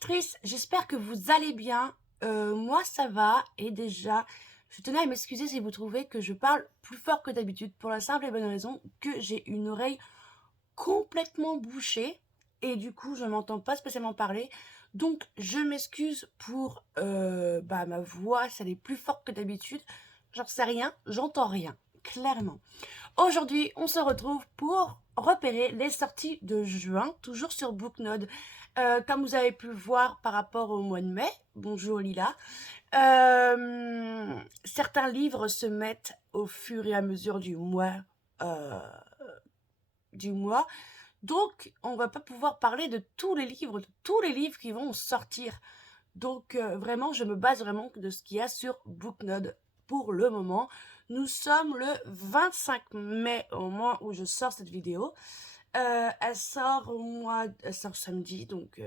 lectrices, j'espère que vous allez bien. Moi, ça va. Et déjà, je tenais à m'excuser si vous trouvez que je parle plus fort que d'habitude, pour la simple et bonne raison que j'ai une oreille complètement bouchée et du coup, je m'entends pas spécialement parler. Donc, je m'excuse pour ma voix, si elle est plus forte que d'habitude. J'en sais rien, j'entends rien, clairement. Aujourd'hui, on se retrouve pour repérer les sorties de juin, toujours sur Booknode. Comme vous avez pu le voir par rapport au mois de mai, bonjour Lila, certains livres se mettent au fur et à mesure euh, du mois. Donc, on va pas pouvoir parler de tous les livres qui vont sortir. Donc, vraiment, je me base vraiment de ce qu'il y a sur Booknode pour le moment. Nous sommes le 25 mai au moment où je sors cette vidéo. Elle sort samedi, donc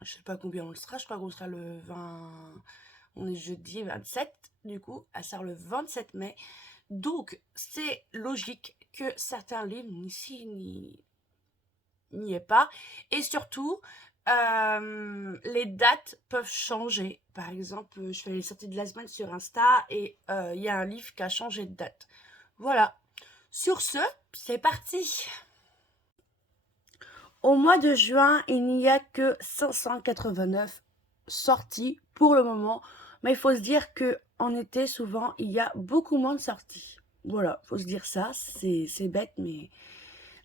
je sais pas combien on le sera. Je crois qu'on sera le 20. On est jeudi 27, du coup, elle sort le 27 mai. Donc, c'est logique que certains livres n'y est pas. Et surtout, les dates peuvent changer. Par exemple, je fais les sorties de la semaine sur Insta et il y a un livre qui a changé de date. Voilà. Sur ce, c'est parti. Au mois de juin, il n'y a que 589 sorties pour le moment. Mais il faut se dire qu'en été, souvent, il y a beaucoup moins de sorties. Voilà, il faut se dire ça. C'est bête, mais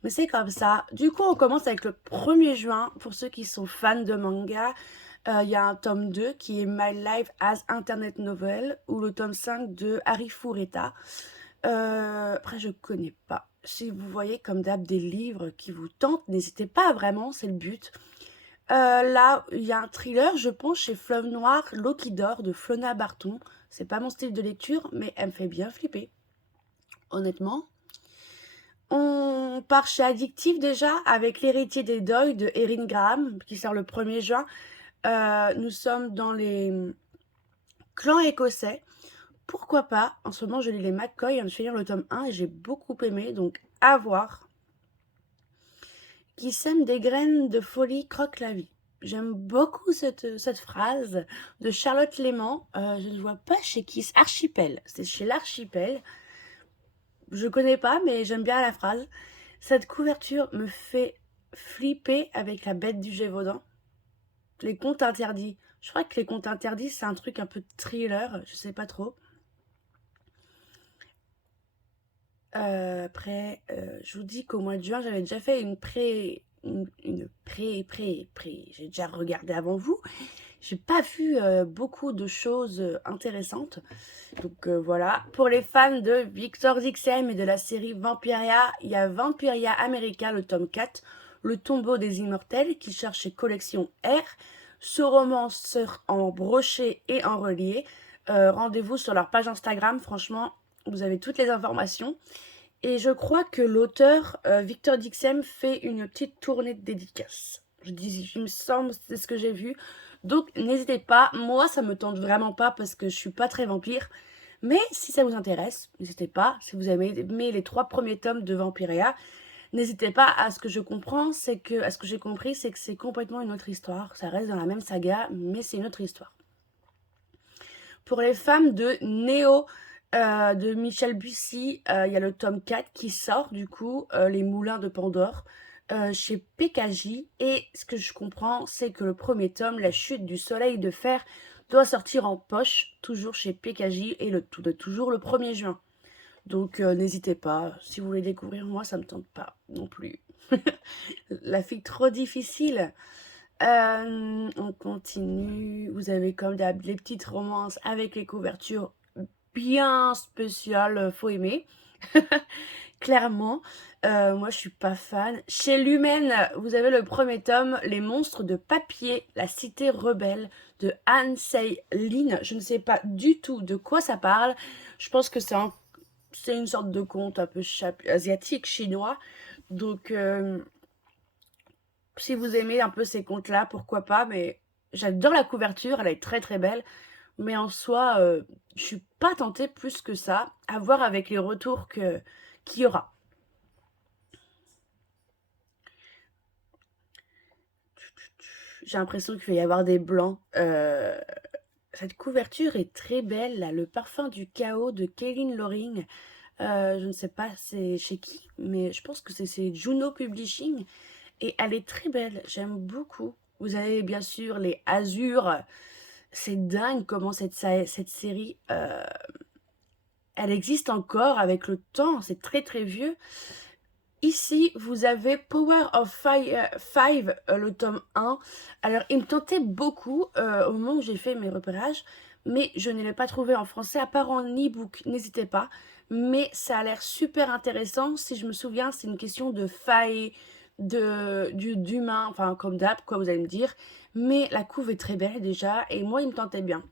c'est comme ça. Du coup, on commence avec le 1er juin. Pour ceux qui sont fans de manga, il y a un tome 2 qui est My Life as Internet Novel ou le tome 5 de Harry Fureta. Après, je connais pas. Si vous voyez comme d'hab des livres qui vous tentent, n'hésitez pas vraiment, c'est le but. Là, il y a un thriller, je pense, chez Fleuve Noir, L'eau qui dort de Flona Barton. C'est pas mon style de lecture, mais elle me fait bien flipper, honnêtement. On part chez Addictif déjà, avec L'héritier des deuils de Erin Graham, qui sort le 1er juin. Nous sommes dans les clans écossais. Pourquoi pas? En ce moment, je lis les McCoy, je viens de finir le tome 1 et j'ai beaucoup aimé, donc à voir. Qui sème des graines de folie croque la vie. J'aime beaucoup cette phrase de Charlotte Léman. Je ne vois pas chez qui. Archipel. C'est chez l'Archipel. Je connais pas, mais j'aime bien la phrase. Cette couverture me fait flipper avec la bête du Gévaudan. Les contes interdits. Je crois que les contes interdits, c'est un truc un peu thriller. Je sais pas trop. Après, je vous dis qu'au mois de juin, j'avais déjà fait j'ai déjà regardé avant vous. J'ai pas vu beaucoup de choses intéressantes. Donc voilà. Pour les fans de Victor Dixem et de la série Vampiria, il y a Vampiria America, le tome 4, Le tombeau des immortels, qui cherche chez Collection R. Ce roman sort en brochet et en relié. Rendez-vous sur leur page Instagram. Franchement, vous avez toutes les informations. Et je crois que l'auteur, Victor Dixem, fait une petite tournée de dédicaces. Il me semble, c'est ce que j'ai vu. Donc, n'hésitez pas. Moi, ça me tente vraiment pas parce que je suis pas très vampire. Mais si ça vous intéresse, n'hésitez pas. Si vous avez aimé les 3 premiers tomes de Vampiria, n'hésitez pas. À ce que je comprends, à ce que j'ai compris, c'est que c'est complètement une autre histoire. Ça reste dans la même saga, mais c'est une autre histoire. Pour les femmes de Néo, de Michel Bussy, il y a le tome 4 qui sort, du coup, Les Moulins de Pandore, chez PKJ. Et ce que je comprends, c'est que le premier tome, La chute du soleil de fer, doit sortir en poche, toujours chez PKJ, et toujours le 1er juin. Donc, n'hésitez pas. Si vous voulez découvrir, moi, ça me tente pas non plus. La fille trop difficile. On continue. Vous avez comme d'hab les petites romances avec les couvertures bien spéciales, faut aimer. Clairement. Moi, je suis pas fan. Chez Lumen, vous avez le premier tome, Les monstres de papier, la cité rebelle de Han Sei-lin. Je ne sais pas du tout de quoi ça parle. Je pense que c'est une sorte de conte un peu asiatique, chinois. Donc, si vous aimez un peu ces contes-là, pourquoi pas, mais j'adore la couverture, elle est très très belle. Mais en soi, je suis pas tentée plus que ça, à voir avec les retours qu'il y aura. j'ai l'impression qu'il va y avoir des blancs. Cette couverture est très belle, là, Le parfum du chaos de Kéline Loring. Je ne sais pas c'est chez qui, mais je pense que c'est Juno Publishing et elle est très belle, j'aime beaucoup. Vous avez bien sûr les Azur. C'est dingue comment cette série, elle existe encore avec le temps, c'est très, très vieux. Ici, vous avez Power of Five, le tome 1. Alors, il me tentait beaucoup au moment où j'ai fait mes repérages, mais je ne l'ai pas trouvé en français, à part en e-book. N'hésitez pas. Mais ça a l'air super intéressant. Si je me souviens, c'est une question de faille, d'humain, enfin, comme d'hab, quoi, vous allez me dire. Mais la couve est très belle déjà, et moi, il me tentait bien.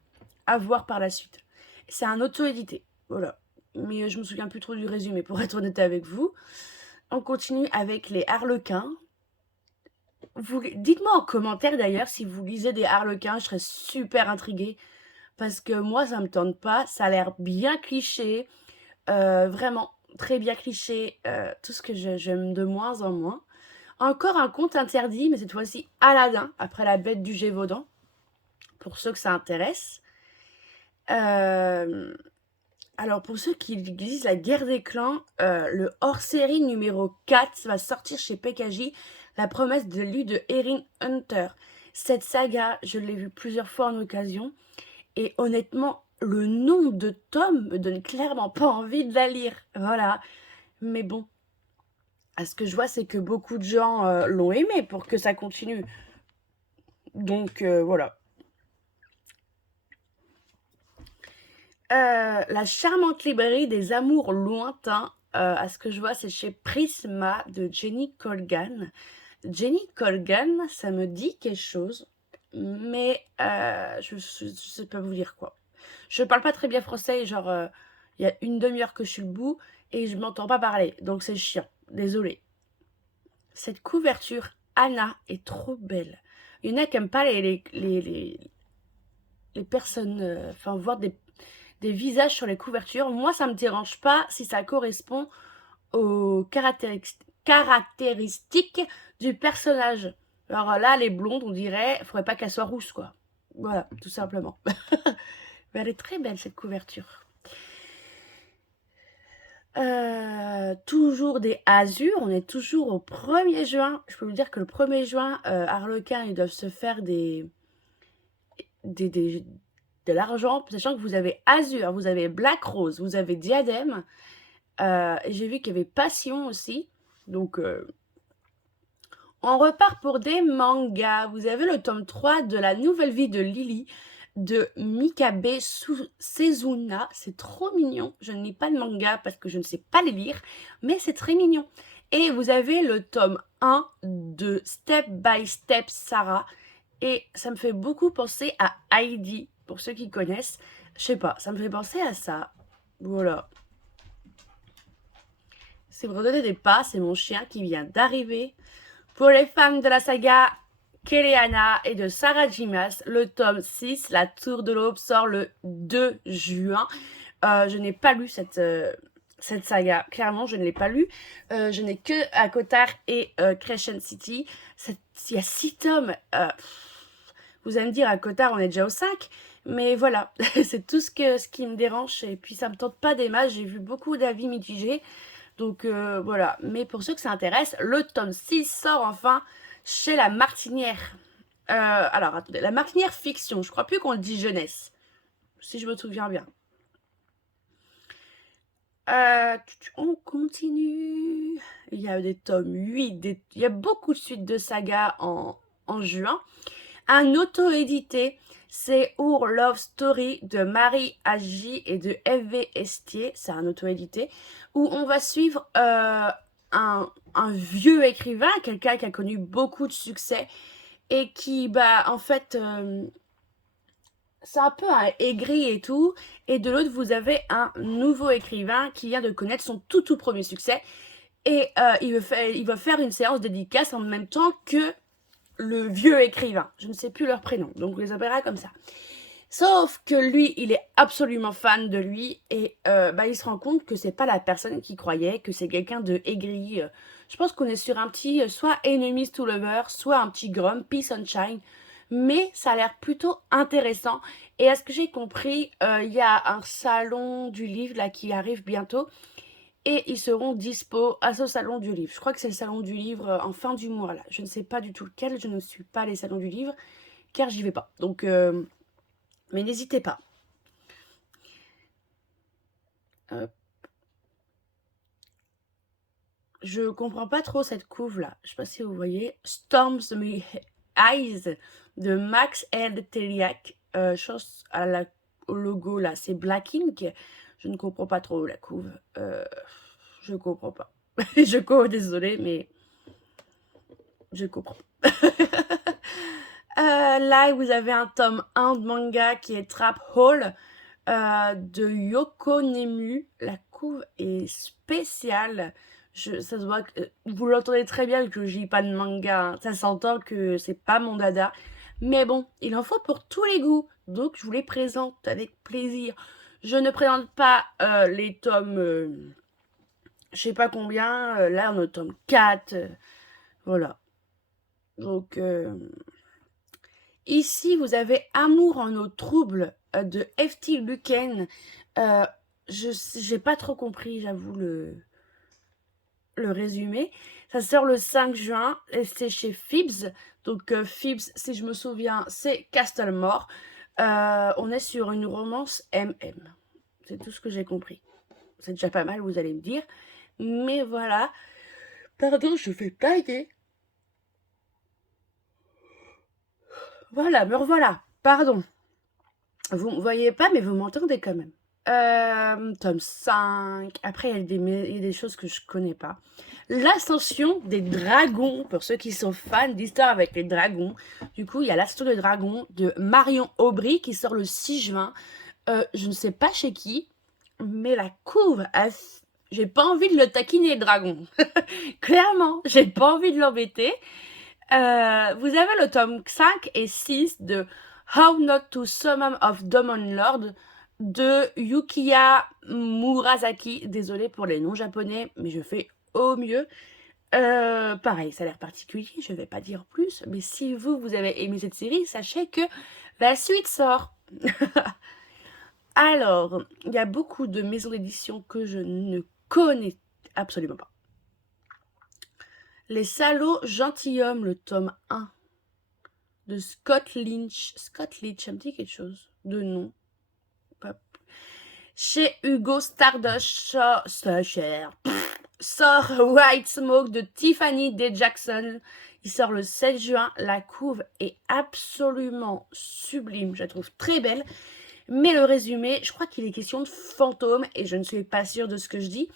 À voir par la suite. C'est un auto-édité, voilà. Mais je me souviens plus trop du résumé, pour être honnête avec vous. On continue avec les Harlequins. Dites-moi en commentaire d'ailleurs si vous lisez des Harlequins, je serais super intriguée. Parce que moi, ça me tente pas. Ça a l'air bien cliché. Vraiment, très bien cliché. Tout ce que j'aime de moins en moins. Encore un conte interdit, mais cette fois-ci Aladdin, après la bête du Gévaudan. Pour ceux que ça intéresse. Alors, pour ceux qui lisent La Guerre des Clans, le hors-série numéro 4 va sortir chez PKJ, La promesse de lui de Erin Hunter. Cette saga, je l'ai vue plusieurs fois en occasion, et honnêtement, le nombre de tomes me donne clairement pas envie de la lire. Voilà. Mais bon, à ce que je vois, c'est que beaucoup de gens l'ont aimé pour que ça continue. Donc, voilà. La charmante librairie des amours lointains, à ce que je vois, c'est chez Prisma de Jenny Colgan. Jenny Colgan, ça me dit quelque chose, mais je sais pas vous dire quoi. Je parle pas très bien français, genre, il y a une demi-heure que je suis debout et je m'entends pas parler, donc c'est chiant. Désolée. Cette couverture, Anna, est trop belle. Il y en a qui n'aiment pas les personnes, enfin, voir des visages sur les couvertures. Moi, ça me dérange pas si ça correspond aux caractéristiques du personnage. Alors là, les blondes, on dirait, il faudrait pas qu'elles soient rousses, quoi. Voilà, tout simplement. Mais elle est très belle, cette couverture. Toujours des Azur, on est toujours au 1er juin. Je peux vous dire que le 1er juin, Harlequin, ils doivent se faire de l'argent, sachant que vous avez Azur, vous avez Black Rose, vous avez Diadème. J'ai vu qu'il y avait Passion aussi. Donc, on repart pour des mangas. Vous avez le tome 3 de La nouvelle vie de Lily de Mikabe Sezuna. C'est trop mignon. Je ne lis pas de manga parce que je ne sais pas les lire, mais c'est très mignon. Et vous avez le tome 1 de Step by Step Sarah. Et ça me fait beaucoup penser à Heidi, pour ceux qui connaissent. Je sais pas, ça me fait penser à ça. Voilà. Si vous redonnez des pas, c'est mon chien qui vient d'arriver. Pour les fans de la saga Keleana et de Sarah Jimas, le tome 6, La Tour de l'Aube, sort le 2 juin. Je n'ai pas lu cette saga. Clairement, je ne l'ai pas lu. Je n'ai que Akotar et Crescent City. Il y a 6 tomes. Vous allez me dire, Akotar, on est déjà au 5. Mais voilà, c'est tout ce qui me dérange. Et puis, ça ne me tente pas des masses. J'ai vu beaucoup d'avis mitigés. Donc voilà, mais pour ceux que ça intéresse, le tome 6 sort enfin chez La Martinière. Alors, attendez, La Martinière Fiction, je crois plus qu'on le dit jeunesse, si je me souviens bien. On continue. Il y a des tomes 8, il y a beaucoup de suites de sagas en juin. Un auto-édité, c'est Our Love Story de Marie Agi et de F.V. Estier. C'est un auto-édité où on va suivre un vieux écrivain, quelqu'un qui a connu beaucoup de succès et qui, en fait, c'est un peu un aigri et tout. Et de l'autre, vous avez un nouveau écrivain qui vient de connaître son tout premier succès. Et il va faire une séance dédicace en même temps que le vieux écrivain. Je ne sais plus leur prénom, donc on les appellera comme ça. Sauf que lui, il est absolument fan de lui et il se rend compte que c'est pas la personne qu'il croyait, que c'est quelqu'un de aigri. Je pense qu'on est sur un petit soit enemies to lovers, soit un petit grumpy sunshine. mais ça a l'air plutôt intéressant. Et à ce que j'ai compris, il y a un salon du livre là qui arrive bientôt et ils seront dispo à ce salon du livre. Je crois que c'est le salon du livre en fin du mois là. Je ne sais pas du tout lequel, je ne suis pas les salons du livre car j'y vais pas. Donc, mais n'hésitez pas. Hop. Je comprends pas trop cette couve là. Je sais pas si vous voyez. Storms Me Eyes de Max Ed Teliak. Chose au logo là, c'est Black Ink. Je ne comprends pas trop la couve. Je comprends pas. Désolée, mais je comprends. Là, vous avez un tome 1 de manga qui est Trap Hall de Yoko Nemu. La couve est spéciale. Ça se voit que vous l'entendez très bien que je lis pas de manga. Hein. Ça s'entend que c'est pas mon dada. Mais bon, il en faut pour tous les goûts. Donc, je vous les présente avec plaisir. Je ne présente pas les tomes, je sais pas combien. Là, on est au tome 4. Voilà. Donc, ici, vous avez Amour en eau trouble de F.T. Luken. J'ai pas trop compris, j'avoue, le résumé. Ça sort le 5 juin et c'est chez Phibbs. Donc, Phibbs, si je me souviens, c'est Castlemore. On est sur une romance MM. C'est tout ce que j'ai compris. C'est déjà pas mal, vous allez me dire. Mais voilà. Pardon, je fais tailler. Voilà, me revoilà. Pardon. Vous ne me voyez pas, mais vous m'entendez quand même. Tome 5. Après, il y a des choses que je connais pas. L'ascension des dragons, pour ceux qui sont fans d'histoire avec les dragons. Du coup, il y a l'ascension des dragons de Marion Aubry qui sort le 6 juin. Je ne sais pas chez qui, mais la couve, j'ai pas envie de le taquiner, le dragon. Clairement, j'ai pas envie de l'embêter. Vous avez le tome 5 et 6 de How Not to Summon of Demon Lord de Yukiya Murasaki. Désolée pour les noms japonais, mais je fais au mieux. Pareil, ça a l'air particulier, je vais pas dire plus, mais si vous avez aimé cette série, sachez que la suite sort. Alors, il y a beaucoup de maisons d'édition que je ne connais absolument pas. Les salauds gentilshommes, le tome 1 de Scott Lynch. Scott Lynch, ça me dit quelque chose de nom. Chez Hugo Stardust sort White Smoke de Tiffany D. Jackson. Il sort le 7 juin. La couve est absolument sublime. Je la trouve très belle. Mais le résumé, je crois qu'il est question de fantômes et je ne suis pas sûre de ce que je dis.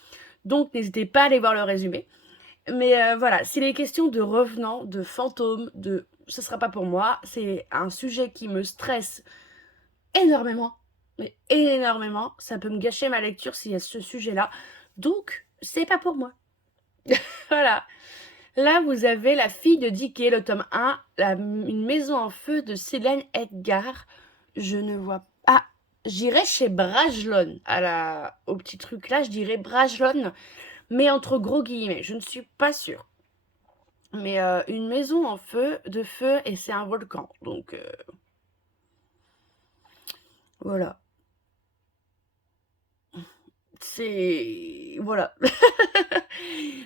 Donc, n'hésitez pas à aller voir le résumé. Mais voilà, s'il est question de revenants, de fantômes, ce sera pas pour moi. C'est un sujet qui me stresse énormément. Mais énormément. Ça peut me gâcher ma lecture s'il y a ce sujet-là. Donc, c'est pas pour moi. Voilà. Là, vous avez La fille de Dickey, le tome 1, Une maison en feu de Célène Edgar. Je ne vois pas. Ah, j'irai chez Brajlon. Au petit truc là, je dirais Brajlon. Mais entre gros guillemets, je ne suis pas sûre. Mais une maison en feu, et c'est un volcan. Donc, voilà. Voilà.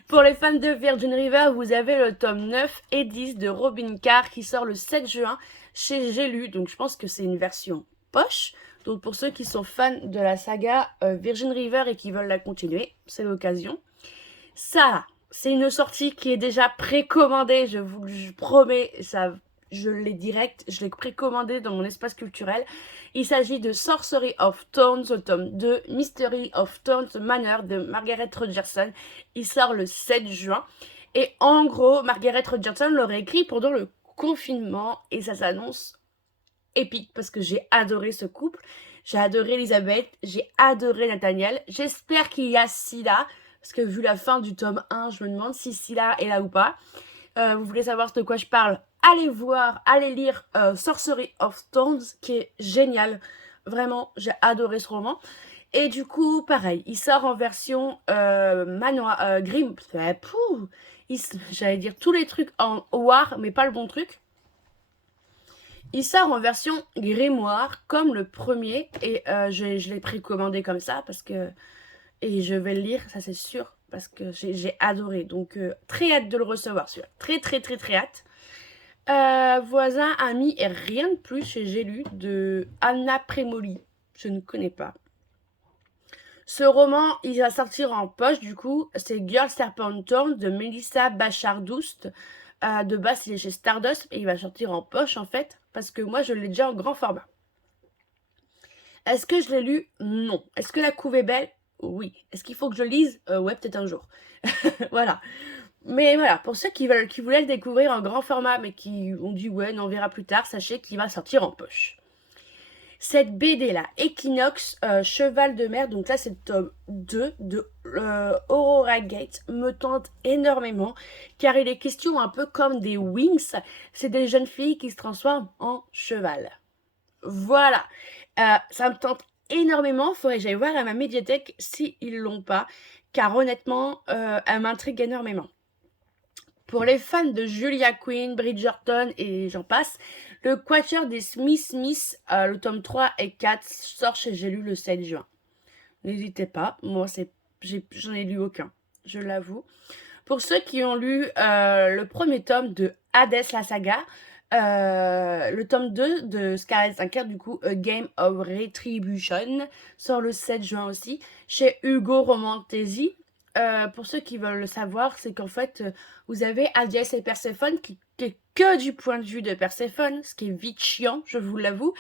Pour les fans de Virgin River, vous avez le tome 9 et 10 de Robin Carr qui sort le 7 juin chez J'ai lu. Donc, je pense que c'est une version poche. Donc, pour ceux qui sont fans de la saga Virgin River et qui veulent la continuer, c'est l'occasion. Ça, c'est une sortie qui est déjà précommandée, je vous le promets, ça, je l'ai direct, je l'ai précommandé dans mon espace culturel. Il s'agit de Sorcery of Thorns, au tome 2, Mystery of Thorns Manor de Margaret Rogerson. Il sort le 7 juin. Et en gros, Margaret Rogerson l'aurait écrit pendant le confinement et ça s'annonce épique parce que j'ai adoré ce couple. J'ai adoré Elisabeth, j'ai adoré Nathaniel. J'espère qu'il y a Scylla. Parce que vu la fin du tome 1, je me demande si Scylla est là ou pas. Vous voulez savoir de quoi je parle? Allez lire Sorcery of Thorns, qui est génial. Vraiment, j'ai adoré ce roman. Et du coup, pareil, il sort en version manoir, Grimm. J'allais dire tous les trucs en war, mais pas le bon truc. Il sort en version grimoire, comme le premier, et je l'ai précommandé comme ça, parce que... Et je vais le lire, ça c'est sûr, parce que j'ai adoré. Donc, très hâte de le recevoir, celui-là. Très, très, très, très hâte. Voisin, ami et rien de plus, et j'ai lu de Anna Premoli. Je ne connais pas. Ce roman, il va sortir en poche, du coup. C'est Girl Serpent Thorn de Melissa Bachar-Doust. De base, il est chez Stardust et il va sortir en poche, en fait, parce que moi, je l'ai déjà en grand format. Est-ce que je l'ai lu? Non. Est-ce que la couve est belle? Oui. Est-ce qu'il faut que je lise? Ouais, peut-être un jour. Voilà. Mais voilà, pour ceux qui voulaient le découvrir en grand format, mais qui ont dit ouais, on verra plus tard, sachez qu'il va sortir en poche. Cette BD là, Equinox, Cheval de mer, donc là c'est le tome 2 de Aurora Gate, me tente énormément, car il est question un peu comme des Wings, c'est des jeunes filles qui se transforment en cheval. Voilà, ça me tente énormément, faudrait que j'aille voir à ma médiathèque s'ils l'ont pas, car honnêtement, elle m'intrigue énormément. Pour les fans de Julia Quinn, Bridgerton et j'en passe, le Quatuor des Smith, le tome 3 et 4 sort chez J'ai lu le 7 juin. N'hésitez pas, moi j'en ai lu aucun, je l'avoue. Pour ceux qui ont lu le premier tome de Hades la saga, le tome 2 de Scarlet Hunter, du coup, A Game of Retribution, sort le 7 juin aussi, chez Hugo Romantési. Pour ceux qui veulent le savoir, c'est qu'en fait, vous avez Hades et Perséphone qui est que du point de vue de Perséphone, ce qui est vite chiant, je vous l'avoue.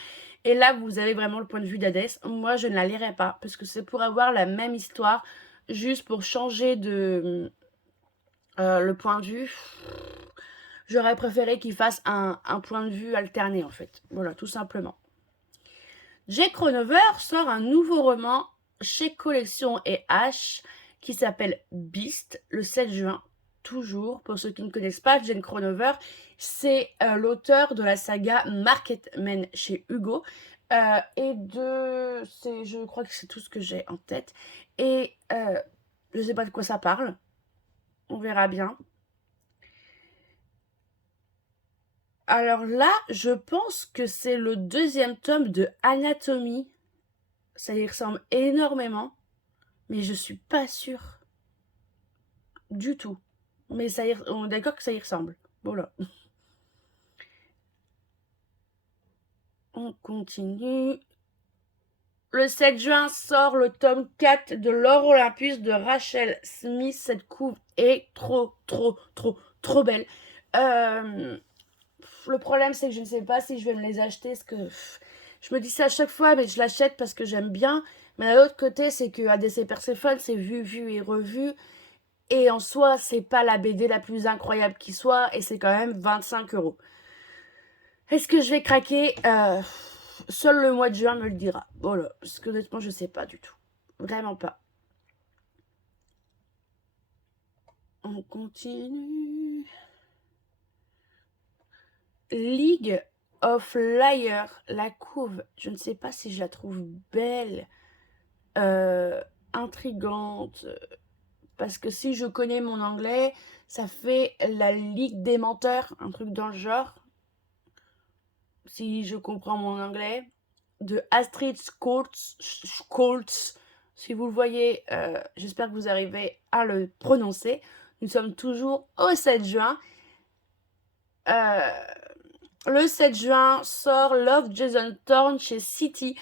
Et là, vous avez vraiment le point de vue d'Hadès. Moi, je ne la lirai pas, parce que c'est pour avoir la même histoire, juste pour changer de... le point de vue, j'aurais préféré qu'il fasse un point de vue alterné en fait. Voilà, tout simplement. Jake Ronover sort un nouveau roman chez Collection et H qui s'appelle Beast le 7 juin. Toujours, pour ceux qui ne connaissent pas, Jane Cronover, c'est l'auteur de la saga Marketman chez Hugo. Je crois que c'est tout ce que j'ai en tête. Et je ne sais pas de quoi ça parle. On verra bien. Alors là, je pense que c'est le deuxième tome de Anatomie. Ça y ressemble énormément, mais je suis pas sûre du tout. Mais on est d'accord que ça y ressemble. Voilà. On continue. Le 7 juin sort le tome 4 de l'Or Olympus de Rachel Smith. Cette couve est trop, trop, trop, trop belle. Le problème, c'est que je ne sais pas si je vais me les acheter. Parce que je me dis ça à chaque fois, mais je l'achète parce que j'aime bien. Mais d'un autre côté, c'est que ADC Persephone, c'est vu et revu. Et en soi, c'est pas la BD la plus incroyable qui soit. Et c'est quand même 25 euros. Est-ce que je vais craquer? Seul le mois de juin me le dira. Voilà, parce que honnêtement, je sais pas du tout. Vraiment pas. On continue. League of Liars, la couve. Je ne sais pas si je la trouve belle, intrigante. Parce que si je connais mon anglais, ça fait la Ligue des menteurs, un truc dans le genre. Si je comprends mon anglais. De Astrid Scholz. Si vous le voyez, j'espère que vous arrivez à le prononcer. Nous sommes toujours au 7 juin. Le 7 juin sort Love Jason Thorne chez City,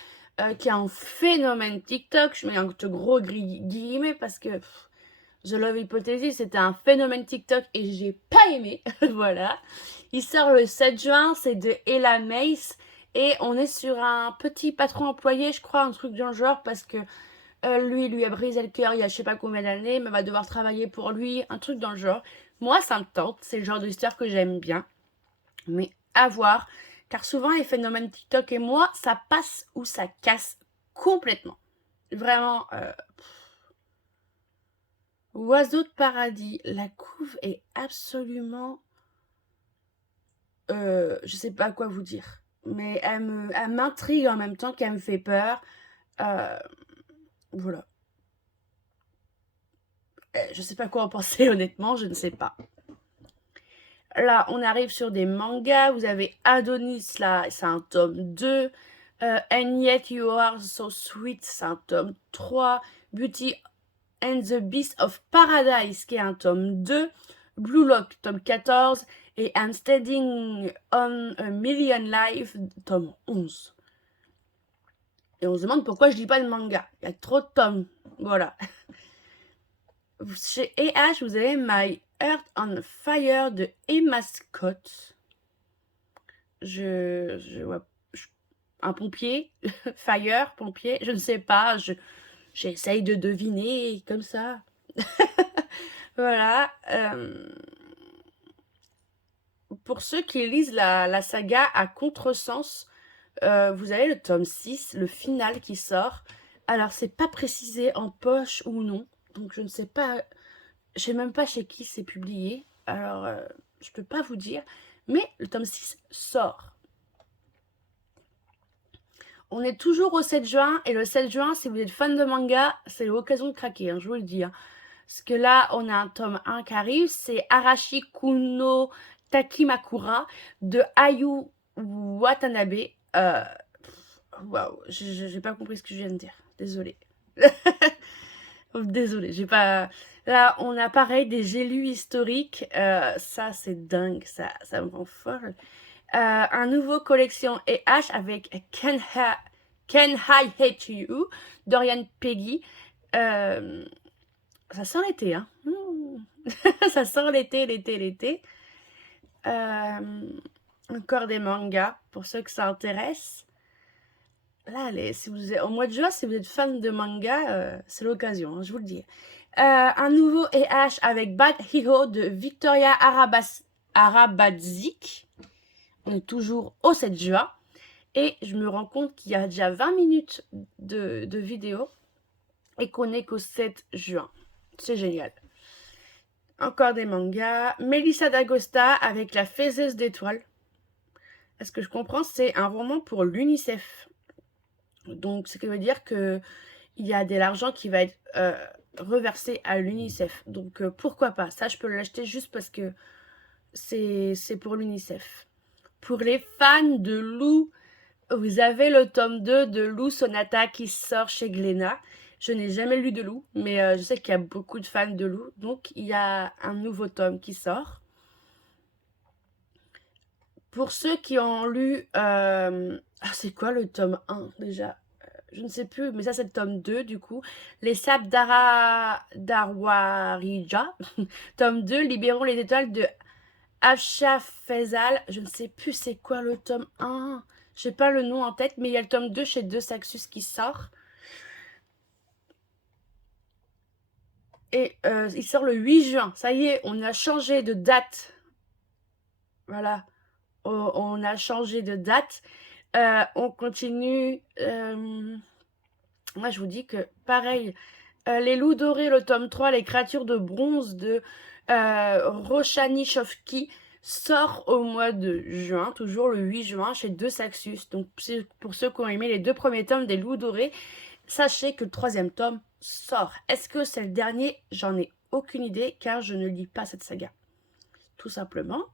qui est un phénomène TikTok. Je mets un gros guillemets parce que The Love Hypothesis, c'était un phénomène TikTok et j'ai pas aimé. Voilà. Il sort le 7 juin, c'est de Ella Mace. Et on est sur un petit patron employé, je crois, un truc dans le genre, parce que lui a brisé le cœur il y a je sais pas combien d'années, mais va devoir travailler pour lui, un truc dans le genre. Moi, ça me tente, c'est le genre d'histoire que j'aime bien. Mais à voir, car souvent les phénomènes TikTok et moi, ça passe ou ça casse complètement. Vraiment, Oiseau de paradis, la couve est absolument... je sais pas quoi vous dire. Mais elle m'intrigue en même temps qu'elle me fait peur. Voilà. Je sais pas quoi en penser honnêtement, je ne sais pas. là, on arrive sur des mangas. Vous avez Adonis, là, c'est un tome 2. And Yet You Are So Sweet, c'est un tome 3. Beauty and the Beast of Paradise, qui est un tome 2. Blue Lock, tome 14. Et I'm Standing on a Million Life, tome 11. Et on se demande pourquoi je lis pas de manga. Il y a trop de tomes. Voilà. Chez EH, vous avez My Earth on Fire de Emma Scott. Un pompier, fire, pompier, je ne sais pas, j'essaye de deviner comme ça. Voilà. Pour ceux qui lisent la saga à contresens, vous avez le tome 6, le final qui sort. Alors, c'est pas précisé en poche ou non, donc je ne sais pas, je sais même pas chez qui c'est publié, alors je peux pas vous dire, mais le tome 6 sort. On est toujours au 7 juin, et le 7 juin, si vous êtes fan de manga, c'est l'occasion de craquer, hein, je vous le dis. Hein. Parce que là, on a un tome 1 qui arrive, c'est Arashi Kuno Takimakura de Ayu Watanabe. Waouh, j'ai pas compris ce que je viens de dire, désolée. Désolée, j'ai pas... Là, on a pareil des gélus historiques, ça c'est dingue, ça me rend folle. Un nouveau collection EH avec Can I Hate You, Dorian Peggy. Ça sent l'été, hein. Ça sent l'été. Encore des mangas, pour ceux que ça intéresse. Là, si vous êtes, au mois de juin, si vous êtes fan de manga, c'est l'occasion, hein, je vous le dis. Un nouveau EH avec Bad Hero de Victoria Arabadzik. On est toujours au 7 juin. Et je me rends compte qu'il y a déjà 20 minutes de vidéo et qu'on est qu'au 7 juin. C'est génial. Encore des mangas. Melissa d'Agosta avec La Faiseuse d'étoiles. Ce que je comprends, c'est un roman pour l'UNICEF. Donc, ce qui veut dire qu'il y a de l'argent qui va être reversé à l'UNICEF. Donc, pourquoi pas? Ça, je peux l'acheter juste parce que c'est pour l'UNICEF. Pour les fans de Lou, vous avez le tome 2 de Lou Sonata qui sort chez Glénat. Je n'ai jamais lu de Lou, mais je sais qu'il y a beaucoup de fans de Lou. Donc, il y a un nouveau tome qui sort. Pour ceux qui ont lu... c'est quoi le tome 1 déjà? Je ne sais plus, mais ça c'est le tome 2 du coup. Les sables d'Arwarija. Tome 2, Libérons les étoiles de Afsha Faisal. Je ne sais plus c'est quoi le tome 1. Je n'ai pas le nom en tête, mais il y a le tome 2 chez Deux Saxus qui sort. Et il sort le 8 juin. Ça y est, on a changé de date. Voilà. On a changé de date. On continue. Moi, je vous dis que, pareil, Les Loups Dorés, le tome 3, Les Créatures de Bronze de Roshani Shofki sort au mois de juin, toujours le 8 juin, chez Deux Saxus. Donc, pour ceux qui ont aimé les 2 premiers tomes des Loups Dorés, sachez que le 3e tome sort. Est-ce que c'est le dernier? J'en ai aucune idée, car je ne lis pas cette saga. Tout simplement.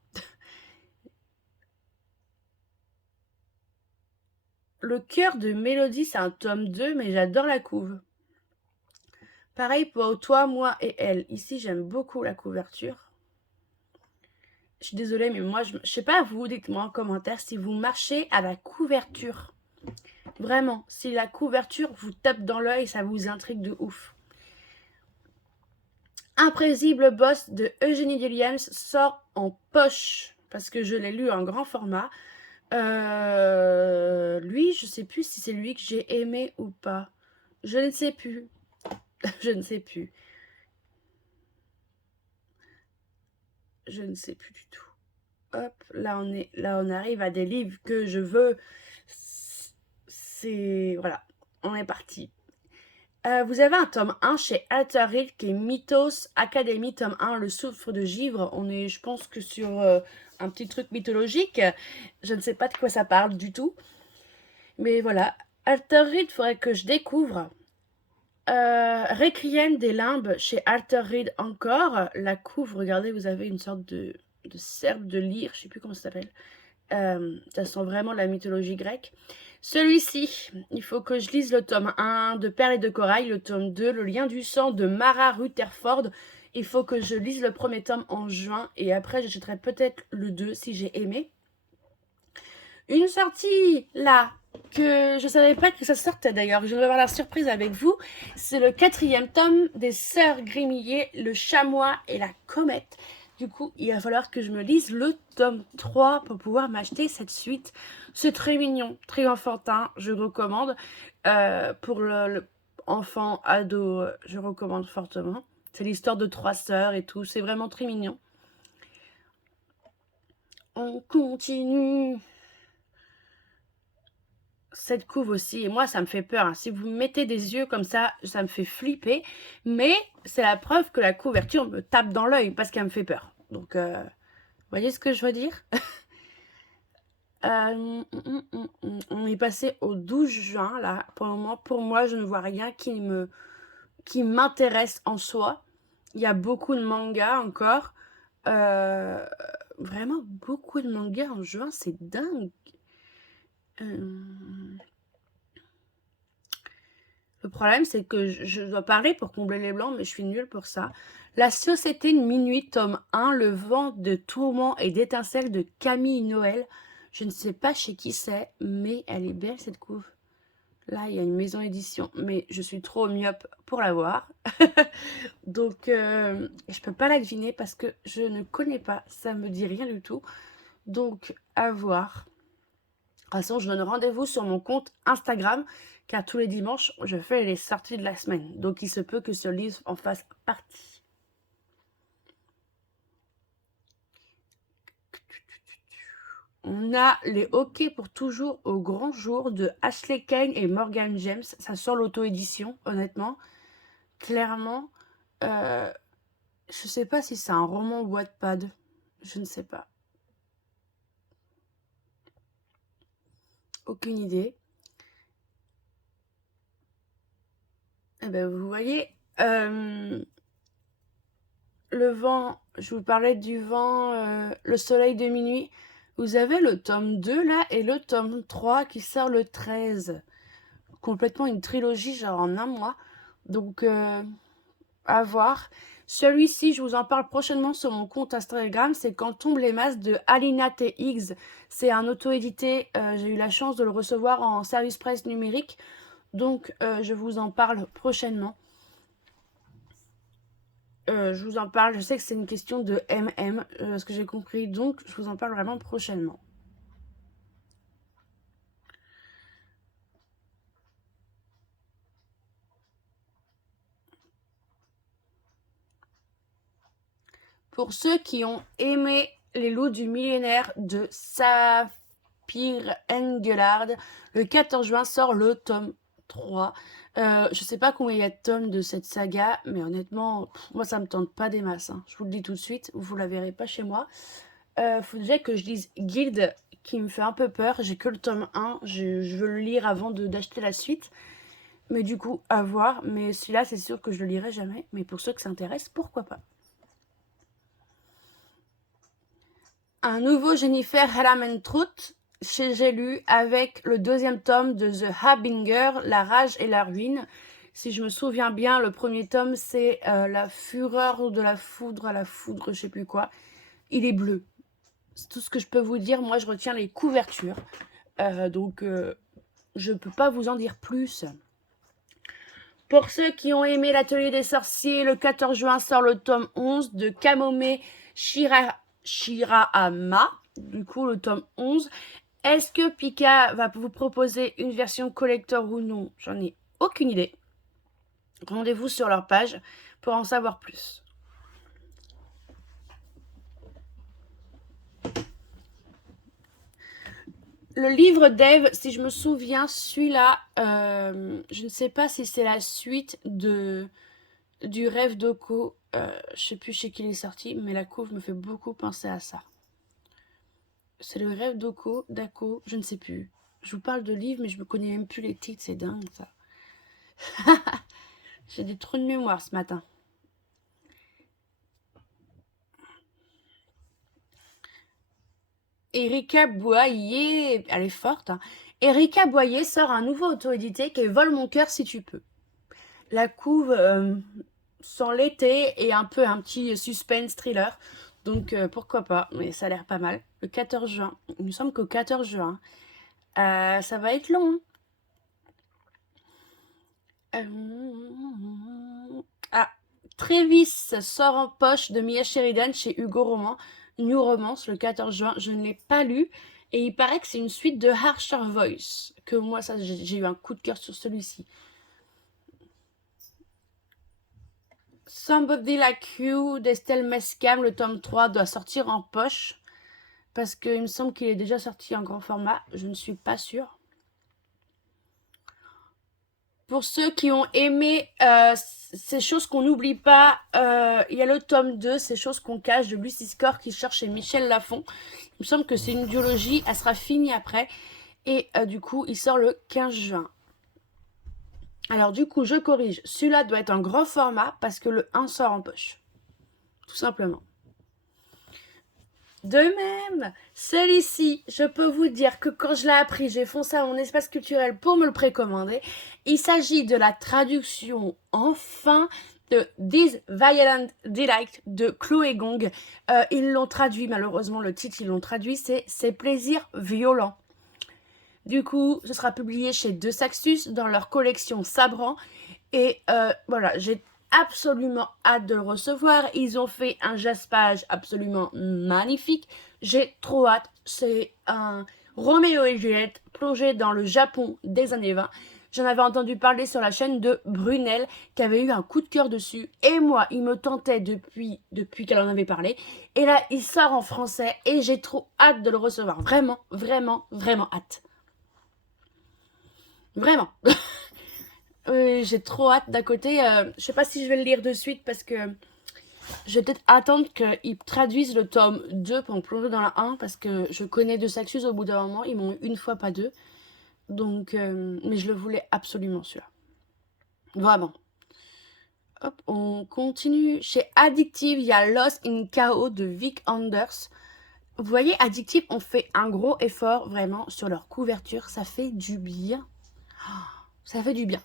Le cœur de Mélodie, c'est un tome 2, mais j'adore la couve. Pareil pour Toi, Moi et Elle. Ici, j'aime beaucoup la couverture. Je suis désolée, mais moi, je sais pas vous, dites-moi en commentaire si vous marchez à la couverture. Vraiment, si la couverture vous tape dans l'œil, ça vous intrigue de ouf. Imprévisible Boss de Eugénie Williams sort en poche, parce que je l'ai lu en grand format. Lui, je sais plus si c'est lui que j'ai aimé ou pas. Je ne sais plus. Je ne sais plus. Je ne sais plus du tout. Hop, là on arrive à des livres que je veux. C'est... Voilà, on est parti. Vous avez un tome 1 chez Alter Reed qui est Mythos Academy, tome 1, Le Souffle de Givre. On est, je pense que sur un petit truc mythologique. Je ne sais pas de quoi ça parle du tout. Mais voilà, Alter Reed, il faudrait que je découvre. Requiem des limbes chez Alter Reed encore. La couve, regardez, vous avez une sorte de de Serbe de Lyre, je sais plus comment ça s'appelle. Ça sent vraiment la mythologie grecque. Celui-ci, il faut que je lise le tome 1 de Perles et de Corail, le tome 2, Le lien du sang de Mara Rutherford. Il faut que je lise le premier tome en juin et après j'achèterai peut-être le 2 si j'ai aimé. Une sortie là que je savais pas que ça sortait d'ailleurs, je vais avoir la surprise avec vous, c'est le 4e tome des Sœurs Grimillet, Le Chamois et la Comète. Du coup, il va falloir que je me lise le tome 3 pour pouvoir m'acheter cette suite. C'est très mignon, très enfantin, je recommande. Pour le enfant, ado, je recommande fortement. C'est l'histoire de 3 sœurs et tout, c'est vraiment très mignon. On continue. Cette couve aussi, et moi ça me fait peur, hein. Si vous me mettez des yeux comme ça me fait flipper, mais c'est la preuve que la couverture me tape dans l'œil parce qu'elle me fait peur. Donc, vous voyez ce que je veux dire? On est passé au 12 juin, là, pour le moment. Pour moi, je ne vois rien qui m'intéresse en soi. Il y a beaucoup de mangas encore. Vraiment beaucoup de mangas en juin, c'est dingue. Le problème, c'est que je dois parler pour combler les blancs, mais je suis nulle pour ça. La Société de minuit, tome 1, Le vent de tourments et d'étincelles de Camille Noël. Je ne sais pas chez qui c'est, mais elle est belle cette couve. Là, il y a une maison édition, mais je suis trop myope pour la voir. Donc, je peux pas la deviner parce que je ne connais pas. Ça me dit rien du tout. Donc, à voir. De toute façon, je donne rendez-vous sur mon compte Instagram, car tous les dimanches, je fais les sorties de la semaine. Donc, il se peut que ce livre en fasse partie. On a les hockey pour toujours au grand jour de Ashley Kane et Morgan James. Ça sort l'auto-édition, honnêtement. Clairement, je sais pas si c'est un roman Wattpad. Je ne sais pas. Aucune idée. Eh ben, vous voyez, le vent, je vous parlais du vent, le soleil de minuit. Vous avez le tome 2 là et le tome 3 qui sort le 13. Complètement une trilogie, genre en un mois. Donc, à voir. Celui-ci, je vous en parle prochainement sur mon compte Instagram, c'est Quand tombent les masses de Alina TX. C'est un auto-édité, j'ai eu la chance de le recevoir en service presse numérique. Donc, je vous en parle prochainement. Je vous en parle, je sais que c'est une question de MM, ce que j'ai compris, donc je vous en parle vraiment prochainement. Pour ceux qui ont aimé Les loups du millénaire de Sapir Engelhard, le 14 juin sort le tome 3. Je sais pas combien il y a de tomes de cette saga, mais honnêtement, moi ça me tente pas des masses, hein. Je vous le dis tout de suite, vous la verrez pas chez moi. Faut déjà que je lise Guild, qui me fait un peu peur. J'ai que le tome 1, je veux le lire avant d'acheter la suite. Mais du coup, à voir. Mais celui-là, c'est sûr que je le lirai jamais. Mais pour ceux que ça intéresse, pourquoi pas. Un nouveau Jennifer Hellamentrout chez J'ai lu avec le 2e tome de The Harbinger, La rage et la ruine. Si je me souviens bien, le premier tome, c'est La fureur de la foudre à la foudre, je sais plus quoi. Il est bleu. C'est tout ce que je peux vous dire. Moi, je retiens les couvertures. Donc, je peux pas vous en dire plus. Pour ceux qui ont aimé l'Atelier des sorciers, le 14 juin sort le tome 11 de Kamome Shirahama. Du coup, le tome 11. Est-ce que Pika va vous proposer une version collector ou non? J'en ai aucune idée. Rendez-vous sur leur page pour en savoir plus. Le livre d'Eve, si je me souviens, celui-là, je ne sais pas si c'est la suite du rêve d'Oko. Je sais plus chez qui il est sorti, mais la couve me fait beaucoup penser à ça. C'est le rêve d'Oko, je ne sais plus. Je vous parle de livres, mais je me connais même plus les titres, c'est dingue ça. J'ai des trous de mémoire ce matin. Erika Boyer, elle est forte, hein. Erika Boyer sort un nouveau auto-édité qui est Vole mon cœur si tu peux. La couve sent l'été et un peu un petit suspense thriller. Donc pourquoi pas, mais ça a l'air pas mal. Le 14 juin, il me semble qu'au 14 juin, ça va être long. Ah, Travis sort en poche de Mia Sheridan chez Hugo Roman, New Romance, le 14 juin. Je ne l'ai pas lu. Et il paraît que c'est une suite de Harsher Voice. Que moi, ça, j'ai eu un coup de cœur sur celui-ci. Somebody Like You d'Estelle Mescam, le tome 3 doit sortir en poche. Parce qu'il me semble qu'il est déjà sorti en grand format. Je ne suis pas sûre. Pour ceux qui ont aimé ces choses qu'on n'oublie pas, il y a le tome 2, ces choses qu'on cache, de Lucy Score qui cherche chez Michel Lafon. Il me semble que c'est une duologie, elle sera finie après. Et du coup, il sort le 15 juin. Alors du coup, je corrige. Celui-là doit être en grand format parce que le 1 sort en poche. Tout simplement. De même, celui-ci, je peux vous dire que quand je l'ai appris, j'ai foncé à mon espace culturel pour me le précommander. Il s'agit de la traduction, enfin, de This Violent Delight de Chloé Gong. Ils l'ont traduit, malheureusement, le titre, ils l'ont traduit, c'est Ces plaisirs violents. Du coup, ce sera publié chez De Saxus dans leur collection Sabran. Et voilà, j'ai absolument hâte de le recevoir. Ils ont fait un jaspage absolument magnifique. J'ai trop hâte. C'est un Roméo et Juliette plongé dans le Japon des années 20. J'en avais entendu parler sur la chaîne de Brunel qui avait eu un coup de cœur dessus. Et moi, il me tentait depuis qu'elle en avait parlé. Et là, il sort en français et j'ai trop hâte de le recevoir. Vraiment, vraiment, vraiment hâte. Vraiment. J'ai trop hâte d'un côté. Je sais pas si je vais le lire de suite parce que je vais peut-être attendre qu'ils traduisent le tome 2 pour me plonger dans la 1 parce que je connais De Saxus au bout d'un moment. Ils m'ont eu une fois, pas deux. Donc, mais je le voulais absolument celui-là. Vraiment. Hop, on continue. Chez Addictive, il y a Lost in Chaos de Vic Anders. Vous voyez, Addictive, on fait un gros effort vraiment sur leur couverture. Ça fait du bien. Ça fait du bien.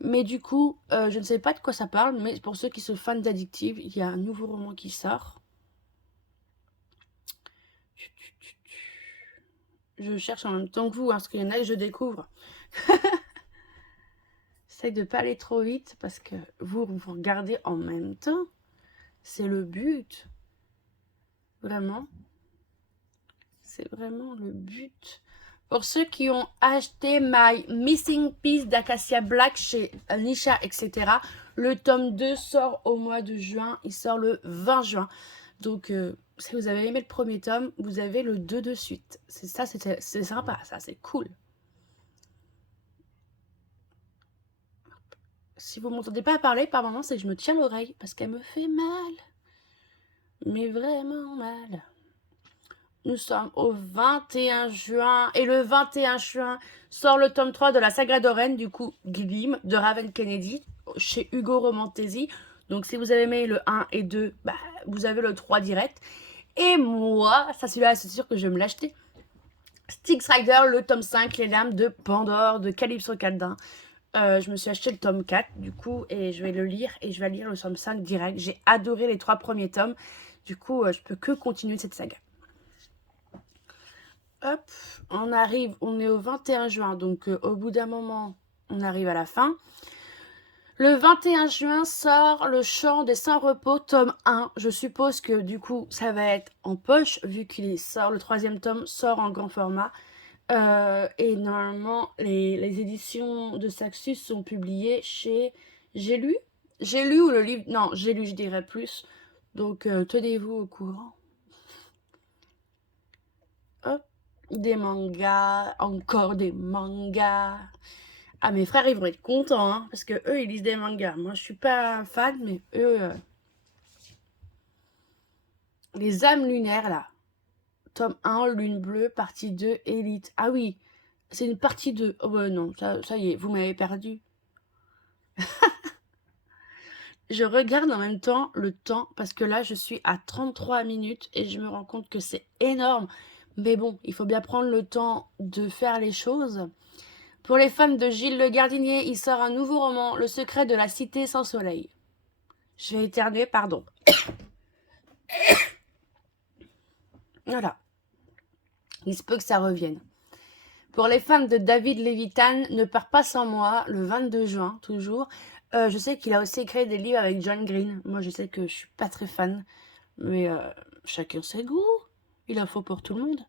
Mais du coup, je ne sais pas de quoi ça parle, mais pour ceux qui sont fans d'Addictive, il y a un nouveau roman qui sort. Je cherche en même temps que vous, hein, parce qu'il y en a que je découvre. J'essaie de ne pas aller trop vite, parce que vous regardez en même temps. C'est le but. Vraiment. C'est vraiment le but. Pour ceux qui ont acheté My Missing Piece d'Acacia Black chez Nisha, etc., le tome 2 sort au mois de juin. Il sort le 20 juin. Donc, si vous avez aimé le premier tome, vous avez le 2 de suite. C'est sympa, ça, c'est cool. Si vous ne m'entendez pas parler par moment, c'est que je me tiens l'oreille parce qu'elle me fait mal. Mais vraiment mal. Nous sommes au 21 juin. Et le 21 juin sort le tome 3 de la saga d'Oren, du coup, Glim, de Raven Kennedy, chez Hugo Romantesi. Donc, si vous avez aimé le 1 et 2, bah, vous avez le 3 direct. Et moi, ça, celui-là, c'est sûr que je vais me l'acheter. Styx Rider, le tome 5, Les Lames de Pandore, de Calypso Caldin. Je me suis acheté le tome 4, du coup, et je vais le lire. Et je vais lire le tome 5 direct. J'ai adoré les 3 premiers tomes. Du coup, je peux que continuer cette saga. Hop, on est au 21 juin, donc au bout d'un moment, on arrive à la fin. Le 21 juin sort Le Chant des Sans-Repos, tome 1. Je suppose que du coup, ça va être en poche, vu qu'il sort, le 3e tome sort en grand format. Et normalement, les éditions de Saxus sont publiées chez J'ai lu ou le livre... Non, J'ai lu, je dirais plus. Donc, tenez-vous au courant. Hop. Des mangas, encore des mangas. Ah, mes frères, ils vont être contents, hein, parce que eux, ils lisent des mangas. Moi, je suis pas fan, mais eux... Les âmes lunaires, là. Tome 1, Lune bleue, partie 2, Élite. Ah oui, c'est une partie 2. Oh, non, ça y est, vous m'avez perdu. Je regarde en même temps le temps parce que là, je suis à 33 minutes et je me rends compte que c'est énorme. Mais bon, il faut bien prendre le temps de faire les choses. Pour les fans de Gilles Le Gardinier, il sort un nouveau roman, Le secret de la cité sans soleil. Je vais éternuer, pardon. Voilà. Il se peut que ça revienne. Pour les fans de David Levitan, Ne pars pas sans moi, le 22 juin, toujours. Je sais qu'il a aussi écrit des livres avec John Green. Moi, je sais que je suis pas très fan. Mais chacun ses goûts. Il en faut pour tout le monde.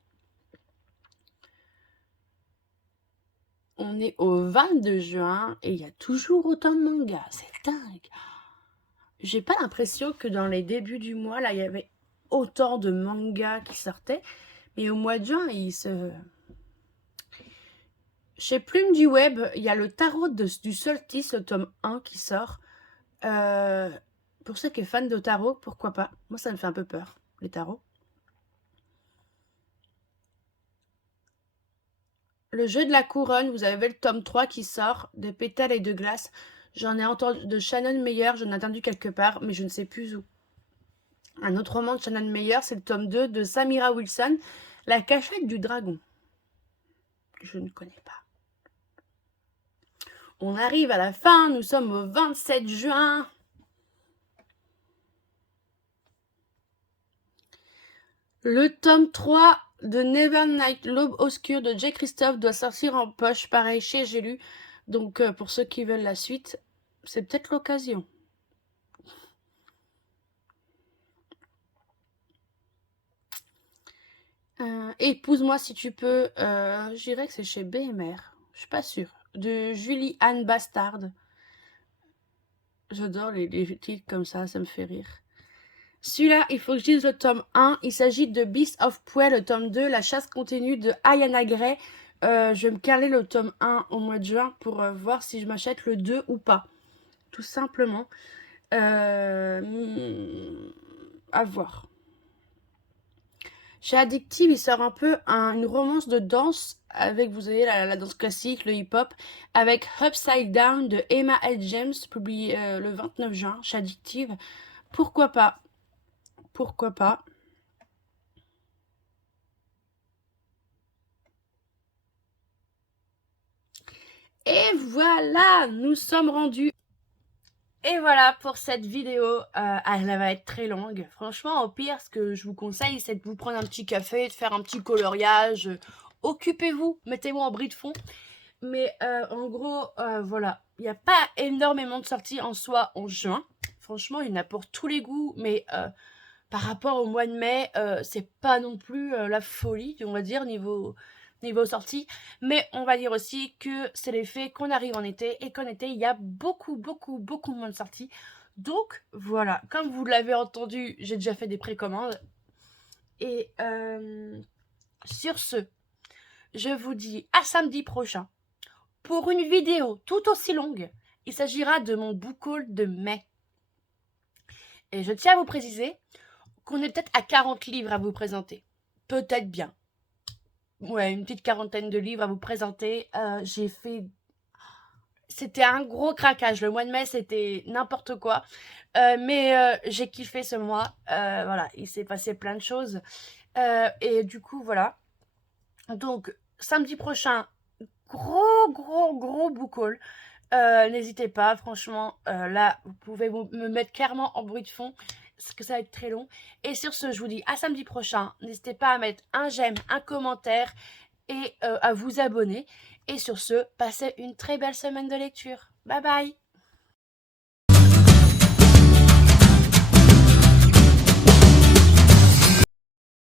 On est au 22 juin et il y a toujours autant de mangas. C'est dingue. J'ai pas l'impression que dans les débuts du mois, là, il y avait autant de mangas qui sortaient. Mais au mois de juin, Chez Plume du Web, il y a le tarot du solstice, le tome 1 qui sort. Pour ceux qui sont fans de tarot, pourquoi pas? Moi, ça me fait un peu peur, les tarots. Le jeu de la couronne, vous avez le tome 3 qui sort, de pétales et de glace. J'en ai entendu de Shannon Meyer, j'en ai entendu quelque part, mais je ne sais plus où. Un autre roman de Shannon Meyer, c'est le tome 2 de Samira Wilson, La cachette du dragon. Je ne connais pas. On arrive à la fin, nous sommes au 27 juin. Le tome 3 de Never Night, L'Aube Obscure de J. Christophe doit sortir en poche, pareil chez J'ai lu. Donc pour ceux qui veulent la suite, c'est peut-être l'occasion. Épouse-moi si tu peux, je dirais que c'est chez BMR, je suis pas sûre. De Julie-Anne Bastard. J'adore les titres comme ça me fait rire. Celui-là, il faut que je dise le tome 1. Il s'agit de Beast of Prey, le tome 2, La chasse continue de Ayana Gray. Je vais me caler le tome 1 au mois de juin pour voir si je m'achète le 2 ou pas. Tout simplement. À voir. Chez Addictive, il sort un peu une romance de danse avec, vous savez, la danse classique, le hip-hop, avec Upside Down de Emma L. James, publié le 29 juin chez Addictive. Pourquoi pas? Pourquoi pas? Et voilà, nous sommes rendus. Et voilà pour cette vidéo. Elle va être très longue. Franchement, au pire, ce que je vous conseille, c'est de vous prendre un petit café, de faire un petit coloriage. Occupez-vous, mettez-moi en bris de fond. Mais en gros, voilà. Il n'y a pas énormément de sorties en soi en juin. Franchement, il y en a pour tous les goûts. Mais par rapport au mois de mai, c'est pas non plus la folie, on va dire, niveau sortie. Mais on va dire aussi que c'est l'effet qu'on arrive en été et qu'en été, il y a beaucoup moins de sorties. Donc voilà, comme vous l'avez entendu, j'ai déjà fait des précommandes. Et sur ce, je vous dis à samedi prochain pour une vidéo tout aussi longue. Il s'agira de mon book haul de mai. Et je tiens à vous préciser qu'on est peut-être à 40 livres à vous présenter. Peut-être bien. Ouais, une petite quarantaine de livres à vous présenter. J'ai fait... C'était un gros craquage. Le mois de mai, c'était n'importe quoi. Mais j'ai kiffé ce mois. Voilà, il s'est passé plein de choses. Et du coup, voilà. Donc, samedi prochain, gros book haul. N'hésitez pas, franchement, là, vous pouvez me mettre clairement en bruit de fond, parce que ça va être très long. Et sur ce, je vous dis à samedi prochain. N'hésitez pas à mettre un j'aime, un commentaire et à vous abonner. Et sur ce, passez une très belle semaine de lecture. Bye bye!